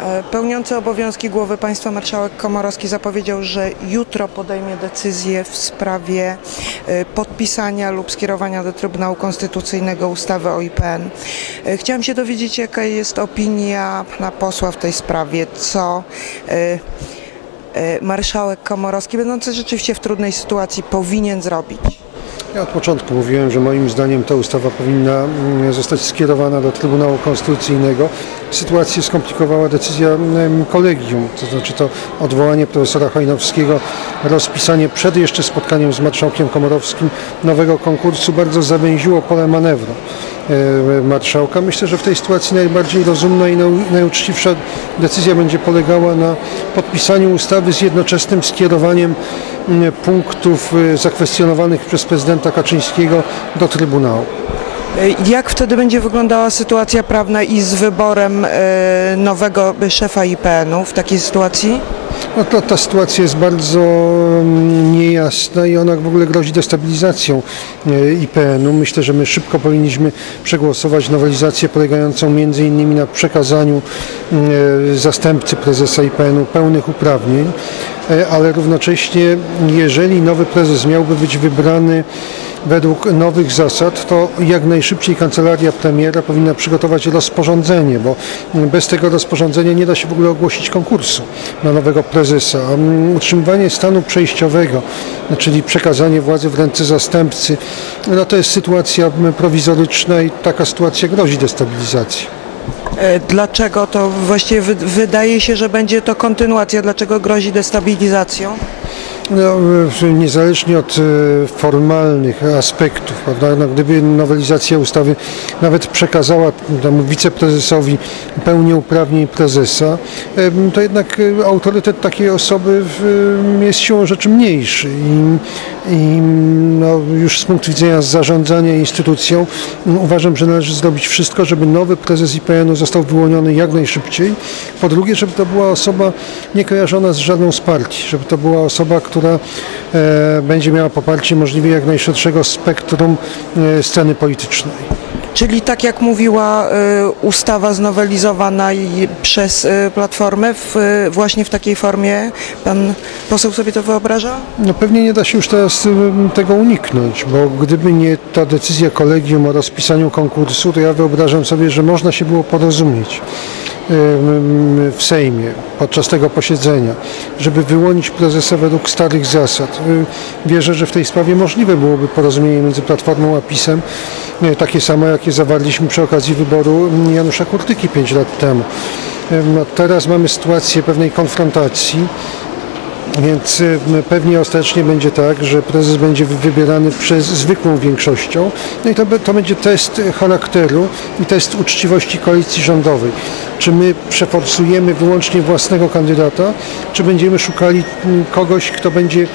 E, Pełniący obowiązki głowy państwa marszałek Komorowski zapowiedział, że jutro podejmie decyzję w sprawie e, podpisania lub skierowania do Trybunału Konstytucyjnego ustawy o IPN. E, Chciałam się dowiedzieć, jaka jest opinia pana posła w tej sprawie, co marszałek Komorowski, będący rzeczywiście w trudnej sytuacji, powinien zrobić. Ja od początku mówiłem, że moim zdaniem ta ustawa powinna mm, zostać skierowana do Trybunału Konstytucyjnego. Sytuację skomplikowała decyzja kolegium, to znaczy to odwołanie profesora Hojnowskiego, rozpisanie przed jeszcze spotkaniem z marszałkiem Komorowskim nowego konkursu bardzo zawęziło pole manewru e, marszałka. Myślę, że w tej sytuacji najbardziej rozumna i najuczciwsza decyzja będzie polegała na podpisaniu ustawy z jednoczesnym skierowaniem punktów e, zakwestionowanych przez prezydenta Kaczyńskiego do Trybunału. E, Jak wtedy będzie wyglądała sytuacja prawna i z wyborem e, nowego szefa IPN-u w takiej sytuacji? No to ta sytuacja jest bardzo mm, niejasna i ona w ogóle grozi destabilizacją IPN-u. Myślę, że my szybko powinniśmy przegłosować nowelizację polegającą innymi na przekazaniu zastępcy prezesa IPN-u pełnych uprawnień, ale równocześnie jeżeli nowy prezes miałby być wybrany według nowych zasad, to jak najszybciej kancelaria premiera powinna przygotować rozporządzenie, bo bez tego rozporządzenia nie da się w ogóle ogłosić konkursu na nowego prezesa. Utrzymywanie stanu przejściowego, czyli przekazanie władzy w ręce zastępcy, no to jest sytuacja prowizoryczna i taka sytuacja grozi destabilizacją. E, Dlaczego to właściwie wy, wydaje się, że będzie to kontynuacja? Dlaczego grozi destabilizacją? No, w- niezależnie od e, formalnych aspektów, prawda? No, gdyby nowelizacja ustawy nawet przekazała temu wiceprezesowi pełnię uprawnień prezesa, to jednak e, autorytet takiej osoby jest siłą rzeczy mniejszy i, i no, już z punktu widzenia zarządzania instytucją m, uważam, że należy zrobić wszystko, żeby nowy prezes IPN-u został wyłoniony jak najszybciej. Po drugie, żeby to była osoba nie kojarzona z żadną z partii, żeby to była osoba, która e, będzie miała poparcie możliwie jak najszerszego spektrum e, sceny politycznej. Czyli tak jak mówiła e, ustawa znowelizowana przez e, Platformę, e, właśnie w takiej formie pan poseł sobie to wyobraża? No pewnie nie da się już teraz ym, tego uniknąć, bo gdyby nie ta decyzja kolegium o rozpisaniu konkursu, to ja wyobrażam sobie, że można się było porozumieć w Sejmie podczas tego posiedzenia, żeby wyłonić prezesa według starych zasad. Y, Wierzę, że w tej sprawie możliwe byłoby porozumienie między Platformą a PiSem, y, takie samo jakie zawarliśmy przy okazji wyboru mm, Janusza Kurtyki 5 lat temu. Teraz mamy sytuację pewnej konfrontacji. Więc y, pewnie ostatecznie będzie tak, że prezes będzie wy- wybierany przez zwykłą większością. No i to, to będzie test charakteru i test uczciwości koalicji rządowej. Czy my przeforsujemy wyłącznie własnego kandydata, czy będziemy szukali kogoś, kto będzie y,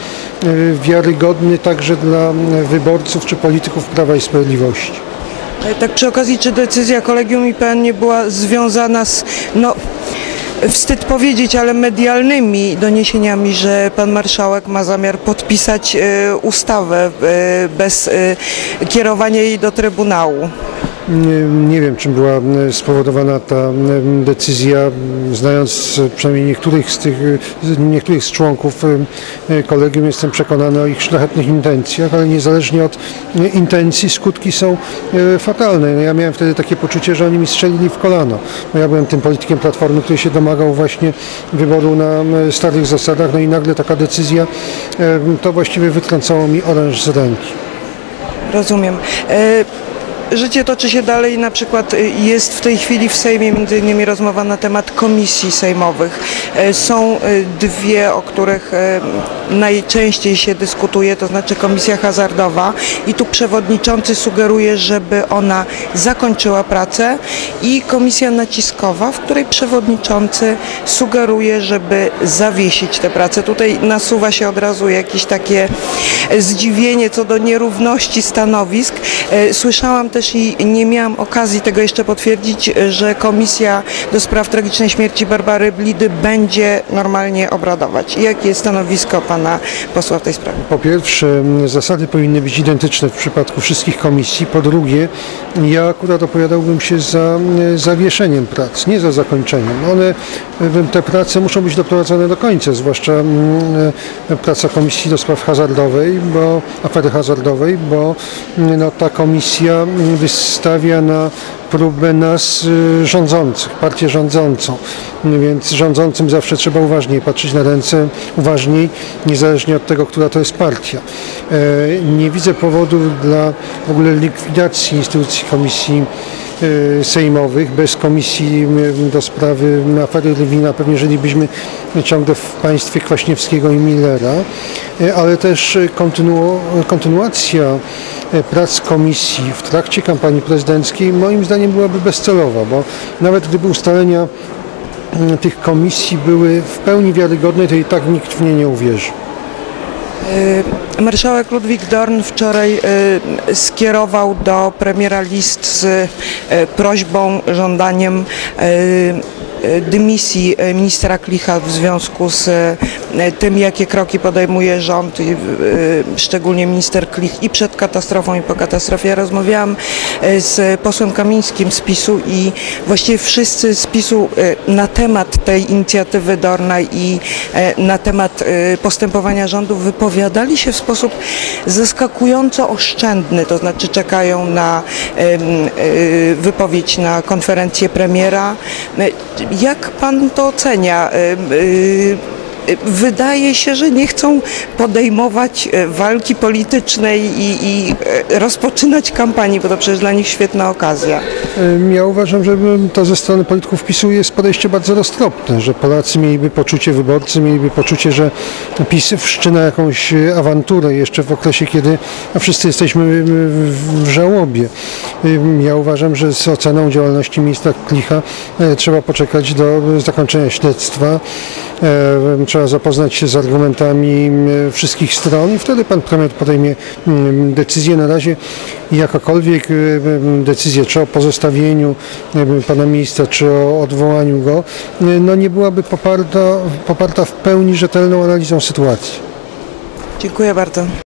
wiarygodny także dla wyborców czy polityków Prawa i Sprawiedliwości. E, Tak przy okazji, czy decyzja Kolegium IPN nie była związana z, no wstyd powiedzieć, ale medialnymi doniesieniami, że pan marszałek ma zamiar podpisać e, ustawę e, bez e, kierowania jej do Trybunału? Nie, wiem, czym była m, spowodowana ta m, decyzja. Znając e, przynajmniej niektórych z tych, e, niektórych z członków e, kolegium, jestem przekonany o ich szlachetnych intencjach, ale niezależnie od e, intencji skutki są e, fatalne. Ja miałem wtedy takie poczucie, że oni mi strzelili w kolano. No, ja byłem tym politykiem Platformy, który się domagał właśnie wyboru na starych zasadach, no i nagle taka decyzja, e, to właściwie wytrącało mi oręż z ręki. Rozumiem. E, Życie toczy się dalej, na przykład e, jest w tej chwili w Sejmie między innymi rozmowa na temat komisji sejmowych. E, Są e, dwie, o których e, najczęściej się dyskutuje, to znaczy komisja hazardowa i tu przewodniczący sugeruje, żeby ona zakończyła pracę i komisja naciskowa, w której przewodniczący sugeruje, żeby zawiesić tę pracę. Tutaj nasuwa się od razu jakieś takie zdziwienie co do nierówności stanowisk. E, Słyszałam też i nie miałam okazji tego jeszcze potwierdzić, że Komisja do Spraw Tragicznej Śmierci Barbary Blidy będzie normalnie obradować. Jakie jest stanowisko pana posła w tej sprawie? Po pierwsze, zasady powinny być identyczne w przypadku wszystkich komisji. Po drugie, ja akurat opowiadałbym się za zawieszeniem prac, nie za zakończeniem. One, te prace muszą być doprowadzone do końca, zwłaszcza mm, praca Komisji do Spraw Hazardowej, bo, afery hazardowej, bo no, ta komisja wystawia na próbę nas y, rządzących, partię rządzącą. Więc rządzącym zawsze trzeba uważniej patrzeć na ręce, uważniej, niezależnie od tego, która to jest partia. E, Nie widzę powodów dla w ogóle likwidacji instytucji komisji sejmowych, bez komisji do sprawy afery Lewina pewnie żylibyśmy ciągle w państwie Kwaśniewskiego i Millera, E, ale też kontynu, kontynuacja e, prac komisji w trakcie kampanii prezydenckiej moim zdaniem byłaby bezcelowa, bo nawet gdyby ustalenia tych komisji były w pełni wiarygodne, to i tak nikt w nie nie uwierzy. Y, Marszałek Ludwik Dorn wczoraj y, skierował do premiera list z y, prośbą, żądaniem dymisji ministra Klicha w związku z tym, jakie kroki podejmuje rząd, y, szczególnie minister Klich i przed katastrofą i po katastrofie. Ja rozmawiałam y, z posłem Kamińskim z PiSu i właściwie wszyscy z PiSu na temat tej inicjatywy Dorna i na temat postępowania rządu wypowiadali się w sposób zaskakująco oszczędny, to znaczy czekają na wypowiedź na konferencję premiera. Jak pan to ocenia? Wydaje się, że nie chcą podejmować e, walki politycznej i, i e, rozpoczynać kampanii, bo to przecież dla nich świetna okazja. Ja uważam, że to ze strony polityków PiSu jest podejście bardzo roztropne, że Polacy mieliby poczucie, wyborcy mieliby poczucie, że PiS wszczyna jakąś awanturę jeszcze w okresie, kiedy wszyscy jesteśmy w żałobie. Ja uważam, że z oceną działalności ministra Klicha e, trzeba poczekać do zakończenia śledztwa. E, Trzeba zapoznać się z argumentami wszystkich stron i wtedy pan premier podejmie decyzję. Na razie jakakolwiek e, decyzja, czy o pozostawieniu e, pana ministra, czy o odwołaniu go, no nie byłaby poparta, poparta w pełni rzetelną analizą sytuacji. Dziękuję bardzo.